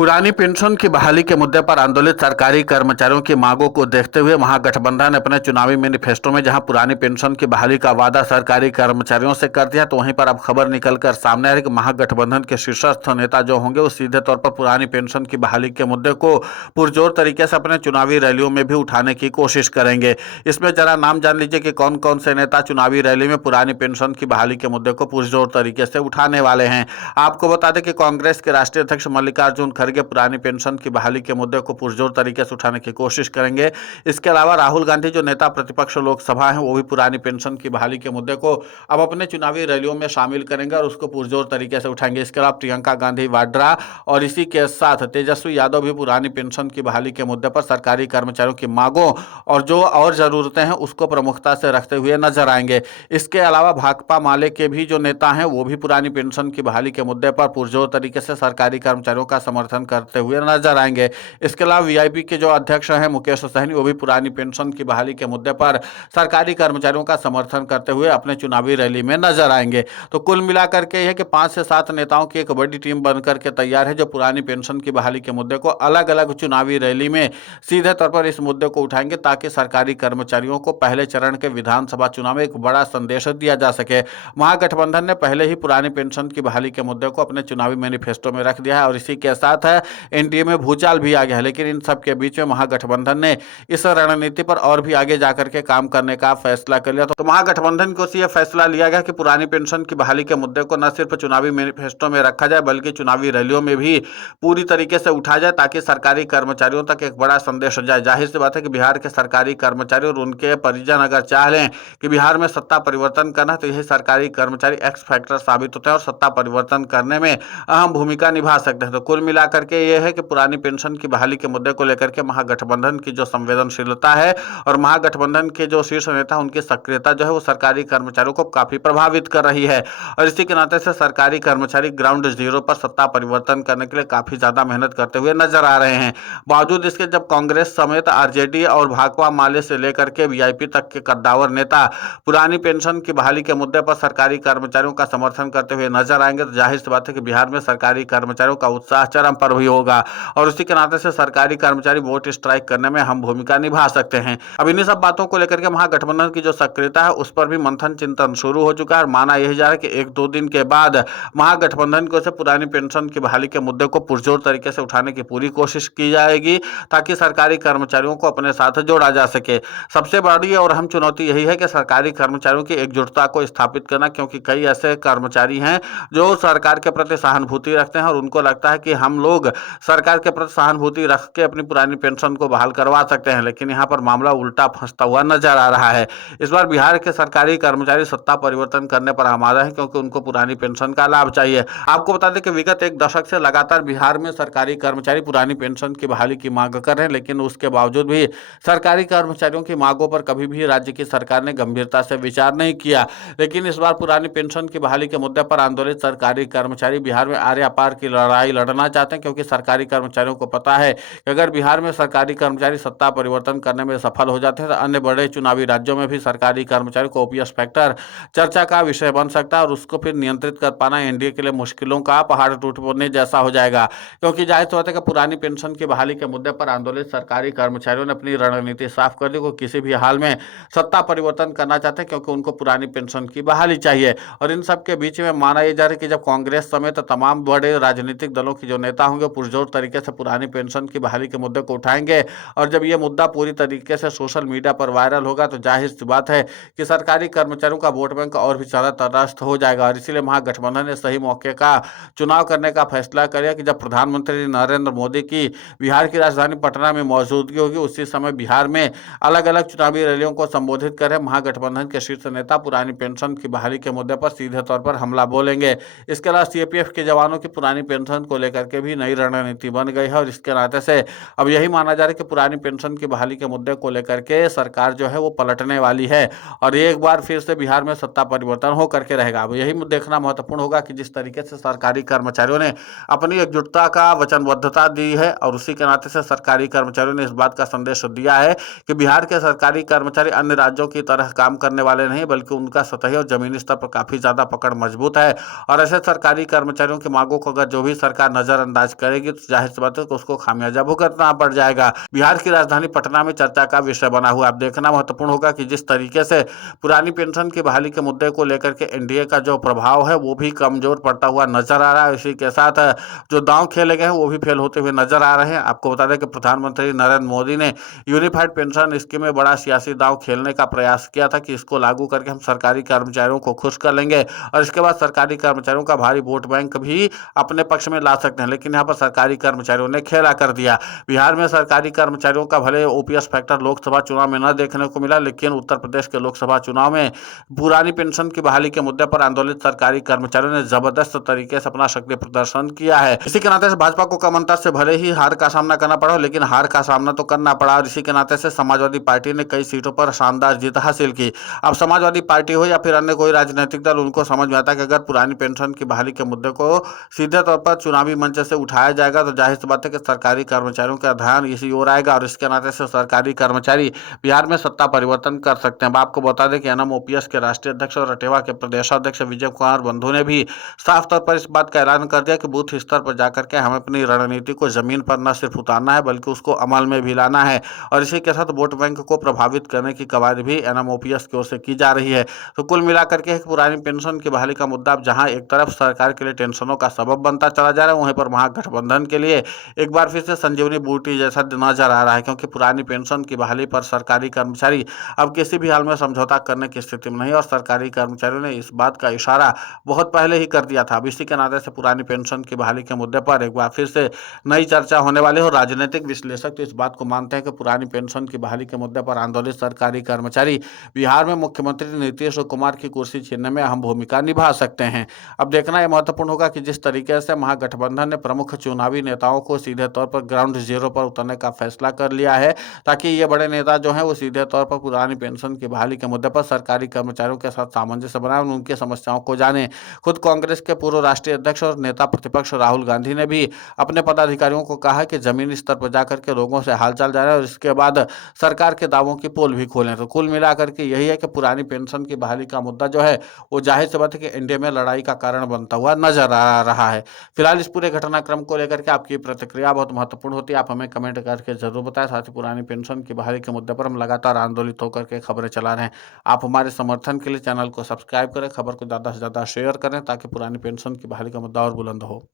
पुरानी पेंशन की बहाली के मुद्दे पर आंदोलित सरकारी कर्मचारियों की मांगों को देखते हुए महागठबंधन ने अपने चुनावी मैनिफेस्टो में जहां पुरानी पेंशन की बहाली का वादा सरकारी कर्मचारियों से कर दिया, तो वहीं पर अब खबर निकलकर सामने आ रही कि महागठबंधन के शीर्षस्थ नेता जो होंगे वो सीधे तौर पर पुरानी पेंशन की बहाली के मुद्दे को पुरजोर तरीके से अपने चुनावी रैलियों में भी उठाने की कोशिश करेंगे। इसमें जरा नाम जान लीजिए कि कौन कौन से नेता चुनावी रैली में पुरानी पेंशन की बहाली के मुद्दे को पुरजोर तरीके से उठाने वाले हैं। आपको बता दें कि कांग्रेस के राष्ट्रीय अध्यक्ष मल्लिकार्जुन खड़गे पुरानी पेंशन की बहाली के मुद्दे को पुरजोर तरीके से उठाने की कोशिश करेंगे। इसके अलावा राहुल गांधी जो नेता प्रतिपक्ष लोकसभा हैं वो भी पुरानी पेंशन की बहाली के मुद्दे को अब अपने चुनावी रैलियों में शामिल करेंगे और उसको पुरजोर तरीके से उठाएंगे। इसके अलावा प्रियंका गांधी वाड्रा और इसी के साथ तेजस्वी यादव भी पुरानी पेंशन की बहाली के मुद्दे पर सरकारी कर्मचारियों की मांगों और जो और जरूरतें हैं उसको प्रमुखता से रखते हुए नजर आएंगे। इसके अलावा भाकपा माले के भी जो नेता हैं वो भी पुरानी पेंशन की बहाली के मुद्दे पर पुरजोर तरीके से सरकारी कर्मचारियों का समर्थन करते हुए नजर आएंगे। इसके अलावा वीआईपी के जो अध्यक्ष हैं मुकेश सहनी, वो भी पुरानी पेंशन की बहाली के मुद्दे पर सरकारी कर्मचारियों का समर्थन करते हुए अपने चुनावी रैली में नजर आएंगे। तो कुल मिलाकर के यह कि 5 से 7 नेताओं की एक बड़ी टीम बनकर के तैयार है जो पुरानी पेंशन की बहाली के मुद्दे को अलग अलग चुनावी रैली में सीधे तौर पर इस मुद्दे को उठाएंगे ताकि सरकारी कर्मचारियों को पहले चरण के विधानसभा चुनाव में एक बड़ा संदेश दिया जा सके। महागठबंधन ने पहले ही पुरानी पेंशन की बहाली के मुद्दे को अपने चुनावी मैनिफेस्टो में रख दिया है और इसी के साथ एनडीए में भूचाल भी आ गया है। लेकिन इन सब के बीच में महागठबंधन ने इस रणनीति पर और भी आगे जाकर के काम करने का फैसला कर लिया। तो महागठबंधन को यह फैसला लिया गया कि पुरानी पेंशन की बहाली के मुद्दे को न सिर्फ चुनावी मैनिफेस्टो में रखा जाए बल्कि चुनावी रैलियों में भी पूरी तरीके से उठाया जाए ताकि सरकारी कर्मचारियों तक एक बड़ा संदेश हो जाए। जाहिर सी बात है कि बिहार के सरकारी कर्मचारी और उनके परिजन अगर चाह लें कि बिहार में सत्ता परिवर्तन करना तो यही सरकारी कर्मचारी एक्स फैक्टर साबित होते हैं और सत्ता परिवर्तन करने में अहम भूमिका निभा सकते हैं। तो कुल मिलाकर के ये है कि पुरानी पेंशन की बहाली के मुद्दे को लेकर के महागठबंधन की जो संवेदनशीलता है और महागठबंधन के जो शीर्ष नेता उनकी सक्रियता जो है वो सरकारी कर्मचारियों को काफी प्रभावित कर रही है और इसी के नाते से सरकारी कर्मचारी ग्राउंड जीरो पर सत्ता परिवर्तन करने के लिए काफी ज्यादा मेहनत करते हुए नजर आ रहे हैं। बावजूद इसके जब कांग्रेस समेत आरजेडी और भाकपा माले से लेकर के वीआईपी तक के कद्दावर नेता पुरानी पेंशन की बहाली के मुद्दे पर सरकारी कर्मचारियों का समर्थन करते हुए नजर आएंगे तो जाहिर सी बात है कि बिहार में सरकारी कर्मचारियों का उत्साह चरम पर भी होगा और उसी के नाते से सरकारी कर्मचारी वोट स्ट्राइक करने में हम भूमिका निभा सकते हैं। अब इन्हीं सब बातों को लेकर के महागठबंधन की जो सक्रियता है उस पर भी मंथन चिंतन शुरू हो चुका है और माना यही जा रहा है कि 1-2 दिन के बाद महागठबंधन को से पुरानी पेंशन की बहाली के मुद्दे को पुरजोर तरीके से उठाने की पूरी कोशिश की जाएगी ताकि सरकारी कर्मचारियों को अपने साथ जोड़ा जा सके। सबसे बड़ी और अहम चुनौती यही है कि सरकारी कर्मचारियों की एकजुटता को स्थापित करना, क्योंकि कई ऐसे कर्मचारी हैं जो सरकार के प्रति सहानुभूति रखते हैं और उनको लगता है कि हम लोग सरकार के प्रति सहानुभूति रख के अपनी पुरानी पेंशन को बहाल करवा सकते हैं, लेकिन यहाँ पर मामला उल्टा फंसता हुआ नजर आ रहा है। इस बार बिहार के सरकारी कर्मचारी सत्ता परिवर्तन करने पर आमादा है क्योंकि उनको पुरानी पेंशन का लाभ चाहिए। आपको बता दें कि विगत 1 दशक से लगातार बिहार में सरकारी कर्मचारी पुरानी पेंशन की बहाली की मांग कर रहे हैं, लेकिन उसके बावजूद भी सरकारी कर्मचारियों की मांगों पर कभी भी राज्य की सरकार ने गंभीरता से विचार नहीं किया। लेकिन इस बार पुरानी पेंशन की बहाली के मुद्दे पर आंदोलित सरकारी कर्मचारी बिहार में आर्या पार की लड़ाई लड़ना चाहते हैं, क्योंकि सरकारी कर्मचारियों को पता है कि अगर बिहार में सरकारी कर्मचारी सत्ता परिवर्तन करने में सफल हो जाते हैं तो अन्य बड़े चुनावी राज्यों में भी सरकारी कर्मचारियों को ओपीएस फैक्टर चर्चा का विषय बन सकता है और उसको फिर नियंत्रित कर पाना एनडीए के लिए मुश्किलों का पहाड़ टूटने जैसा हो जाएगा। क्योंकि जाहिर सी बात है कि पुरानी पेंशन की बहाली के मुद्दे पर आंदोलित सरकारी कर्मचारियों ने अपनी रणनीति साफ कर दी को किसी भी हाल में सत्ता परिवर्तन करना चाहते हैं क्योंकि उनको पुरानी पेंशन की बहाली चाहिए। और इन सब के बीच में माना यह जा रहा है कि जब कांग्रेस समेत तमाम बड़े राजनीतिक दलों की जो नेता होंगे पुरजोर तरीके से पुरानी पेंशन की बहाली के मुद्दे को उठाएंगे और जब यह मुद्दा पूरी तरीके से सोशल मीडिया पर वायरल होगा तो जाहिर सी बात है कि सरकारी कर्मचारियों का वोट बैंक और भी ज्यादा त्रस्त हो जाएगा। और इसीलिए महागठबंधन ने सही मौके का चुनाव करने का फैसला किया कि जब प्रधानमंत्री नरेंद्र मोदी की बिहार की राजधानी पटना में मौजूदगी होगी उसी समय बिहार में अलग अलग चुनावी रैलियों को संबोधित कर महागठबंधन के शीर्ष नेता पुरानी पेंशन की बहाली के मुद्दे पर सीधे तौर पर हमला बोलेंगे। इसके अलावा सीएपीएफ के जवानों की पुरानी पेंशन को लेकर के भी नई रणनीति बन गई है और इसके नाते से अब यही माना जा रहा है कि पुरानी पेंशन की बहाली के मुद्दे को लेकर के सरकार जो है वो पलटने वाली है और एक बार फिर से बिहार में सत्ता परिवर्तन हो करके रहेगा। अब यही देखना महत्वपूर्ण होगा कि जिस तरीके से सरकारी कर्मचारियों ने अपनी एकजुटता का वचनबद्धता दी है और उसी के नाते से सरकारी कर्मचारियों ने इस बात का संदेश दिया है कि बिहार के सरकारी कर्मचारी अन्य राज्यों की तरह काम करने वाले नहीं बल्कि उनका सतही और जमीनी स्तर पर काफी ज्यादा पकड़ मजबूत है और ऐसे सरकारी कर्मचारियों की मांगों को अगर जो भी सरकार नजरअंदाज राज करेगी तो जाहिर सी बात है कि उसको खामियाजा भुगतना पड़ जाएगा। बिहार की राजधानी पटना में चर्चा का विषय बना हुआ। अब देखना महत्वपूर्ण होगा कि जिस तरीके से पुरानी पेंशन की बहाली के मुद्दे को लेकर के एनडीए का जो प्रभाव है वो भी कमजोर पड़ता हुआ नजर आ रहा है। इसी के साथ जो दांव खेले गए हैं वो भी फेल होते हुए नजर आ रहे हैं। आपको बता दें कि प्रधानमंत्री नरेंद्र मोदी ने यूनिफाइड पेंशन स्कीम में बड़ा सियासी दांव खेलने का प्रयास किया था कि इसको लागू करके हम सरकारी कर्मचारियों को खुश कर लेंगे और इसके बाद सरकारी कर्मचारियों का भारी वोट बैंक भी अपने पक्ष में ला सकते हैं। लेकिन यहाँ पर सरकारी कर्मचारियों ने खेला कर दिया। बिहार में सरकारी कर्मचारियों का भले ओपीएस फैक्टर लोकसभा चुनाव में न देखने को मिला, लेकिन उत्तर प्रदेश के लोकसभा चुनाव में पुरानी पेंशन की बहाली के मुद्दे पर आंदोलित सरकारी कर्मचारियों ने जबरदस्त तरीके से अपना शक्ति प्रदर्शन किया है। इसी के नाते से भाजपा को कमंतर से भले ही हार का सामना करना पड़ा, लेकिन हार का सामना तो करना पड़ा और इसी के नाते से समाजवादी पार्टी ने कई सीटों पर शानदार जीत हासिल की। अब समाजवादी पार्टी हो या फिर अन्य कोई राजनीतिक दल, उनको समझ में आता है कि अगर पुरानी पेंशन की बहाली के मुद्दे को सीधे तौर पर चुनावी मंच से उठाया जाएगा तो जाहिर सी बात है कि सरकारी कर्मचारियों का ध्यान इसी ओर आएगा और इसके नाते से सरकारी कर्मचारी बिहार में सत्ता परिवर्तन कर सकते हैं। अब आपको बता दें कि एनएमओपीएस के राष्ट्रीय अध्यक्ष और रटेवा के प्रदेशाध्यक्ष विजय कुमार बंधु ने भी साफ तौर पर इस बात का ऐलान कर दिया कि बूथ स्तर पर जाकर के हमें अपनी रणनीति को जमीन पर न सिर्फ उतारना है बल्कि उसको अमल में भी लाना है और इसी के साथ वोट बैंक को प्रभावित करने की कवायद भी एनएमओपीएस की ओर से की जा रही है। तो कुल मिलाकर के पुरानी पेंशन की बहाली का मुद्दा अब जहां एक तरफ सरकार के लिए टेंशनों का सबब बनता चला जा रहा है, वहीं पर महागठबंधन के लिए एक बार फिर से संजीवनी बूटी जैसा नजर आ रहा है, क्योंकि पुरानी पेंशन की बहाली पर सरकारी कर्मचारी अब किसी भी हाल में समझौता करने की स्थिति में नहीं और सरकारी कर्मचारियों ने इस बात का इशारा बहुत पहले ही कर दिया था। अब इसी के नाते से पुरानी पेंशन की बहाली के मुद्दे पर एक बार फिर से नई चर्चा होने वाली है और राजनीतिक विश्लेषक तो इस बात को मानते हैं कि पुरानी पेंशन की बहाली के मुद्दे पर आंदोलित सरकारी कर्मचारी बिहार में मुख्यमंत्री नीतीश कुमार की कुर्सी छीनने में अहम भूमिका निभा सकते हैं। अब देखना यह महत्वपूर्ण होगा कि जिस तरीके से महागठबंधन ने प्रमुख चुनावी नेताओं को सीधे तौर पर ग्राउंड जीरो पर उतरने का फैसला कर लिया है ताकि ये बड़े नेता जो हैं वो सीधे तौर पर पुरानी पेंशन की बहाली के मुद्दे पर सरकारी कर्मचारियों के साथ सामंजस्य बनाए और उनकी समस्याओं को जाने। खुद कांग्रेस के पूर्व राष्ट्रीय अध्यक्ष और नेता प्रतिपक्ष राहुल गांधी ने भी अपने पदाधिकारियों को कहा कि जमीनी स्तर पर जाकर के लोगों से हालचाल जाने और इसके बाद सरकार के दावों की पोल भी खोलें। तो कुल मिलाकर के यही है कि पुरानी पेंशन की बहाली का मुद्दा जो है वो जाहिर सी बात है कि इंडिया में लड़ाई का कारण बनता हुआ नजर आ रहा है। फिलहाल इस पूरे घटनाक्रम को लेकर के आपकी प्रतिक्रिया बहुत महत्वपूर्ण होती है, आप हमें कमेंट करके जरूर बताएं। साथ ही पुरानी पेंशन की बहाली के मुद्दे पर हम लगातार आंदोलित होकर के खबरें चला रहे हैं। आप हमारे समर्थन के लिए चैनल को सब्सक्राइब करें, खबर को ज़्यादा से ज़्यादा शेयर करें ताकि पुरानी पेंशन की बहाली का मुद्दा और बुलंद हो।